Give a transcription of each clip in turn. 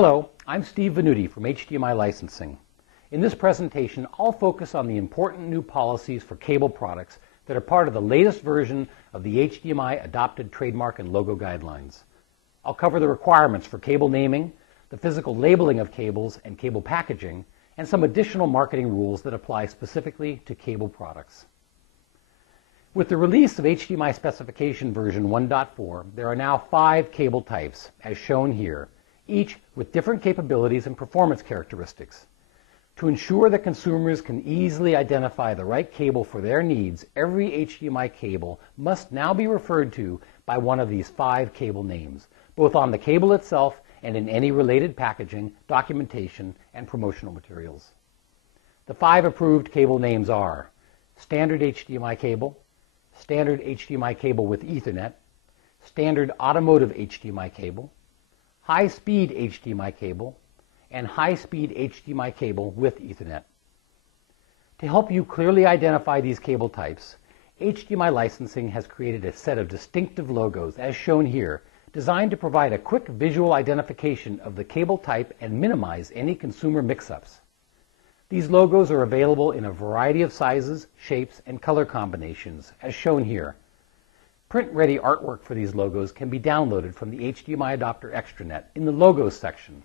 Hello, I'm Steve Venuti from HDMI Licensing. In this presentation, I'll focus on the important new policies for cable products that are part of the latest version of the HDMI Adopted Trademark and Logo Guidelines. I'll cover the requirements for cable naming, the physical labeling of cables and cable packaging, and some additional marketing rules that apply specifically to cable products. With the release of HDMI Specification version 1.4, there are now 5 cable types, as shown here, each with different capabilities and performance characteristics. To ensure that consumers can easily identify the right cable for their needs, every HDMI cable must now be referred to by one of these 5 cable names, both on the cable itself and in any related packaging, documentation, and promotional materials. The 5 approved cable names are Standard HDMI Cable, Standard HDMI Cable with Ethernet, Standard Automotive HDMI Cable, High-Speed HDMI Cable, and High-Speed HDMI Cable with Ethernet. To help you clearly identify these cable types, HDMI Licensing has created a set of distinctive logos, as shown here, designed to provide a quick visual identification of the cable type and minimize any consumer mix-ups. These logos are available in a variety of sizes, shapes, and color combinations, as shown here. Print-ready artwork for these logos can be downloaded from the HDMI Adapter Extranet in the Logos section.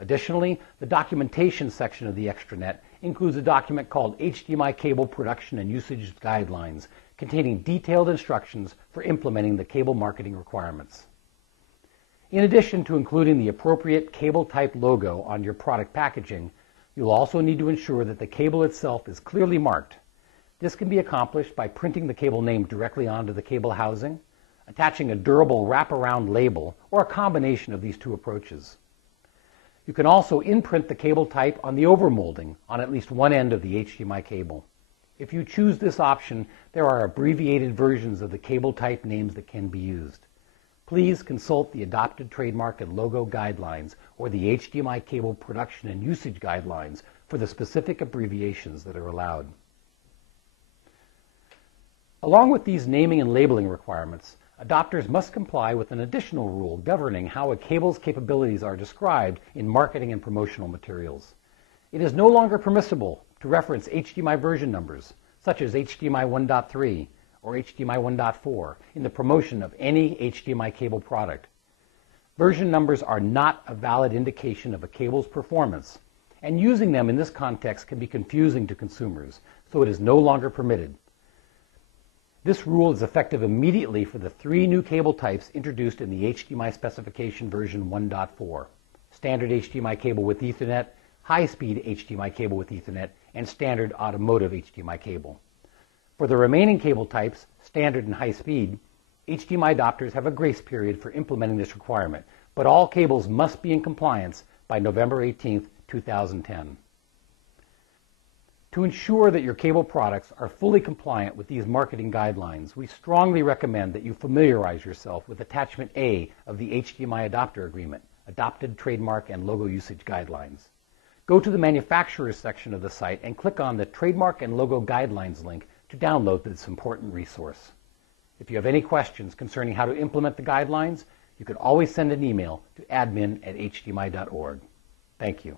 Additionally, the documentation section of the extranet includes a document called HDMI Cable Production and Usage Guidelines, containing detailed instructions for implementing the cable marketing requirements. In addition to including the appropriate cable type logo on your product packaging, you'll also need to ensure that the cable itself is clearly marked. This can be accomplished by printing the cable name directly onto the cable housing, attaching a durable wraparound label, or a combination of these two approaches. You can also imprint the cable type on the overmolding on at least one end of the HDMI cable. If you choose this option, there are abbreviated versions of the cable type names that can be used. Please consult the Adopted Trademark and Logo Guidelines or the HDMI Cable Production and Usage Guidelines for the specific abbreviations that are allowed. Along with these naming and labeling requirements, adopters must comply with an additional rule governing how a cable's capabilities are described in marketing and promotional materials. It is no longer permissible to reference HDMI version numbers, such as HDMI 1.3 or HDMI 1.4, in the promotion of any HDMI cable product. Version numbers are not a valid indication of a cable's performance, and using them in this context can be confusing to consumers, so it is no longer permitted. This rule is effective immediately for the 3 new cable types introduced in the HDMI Specification version 1.4, Standard HDMI Cable with Ethernet, High-Speed HDMI Cable with Ethernet, and Standard Automotive HDMI Cable. For the remaining cable types, Standard and High-Speed, HDMI adopters have a grace period for implementing this requirement, but all cables must be in compliance by November 18, 2010. To ensure that your cable products are fully compliant with these marketing guidelines, we strongly recommend that you familiarize yourself with Attachment A of the HDMI Adopter Agreement, Adopted Trademark and Logo Usage Guidelines. Go to the Manufacturers section of the site and click on the Trademark and Logo Guidelines link to download this important resource. If you have any questions concerning how to implement the guidelines, you can always send an email to admin@hdmi.org. Thank you.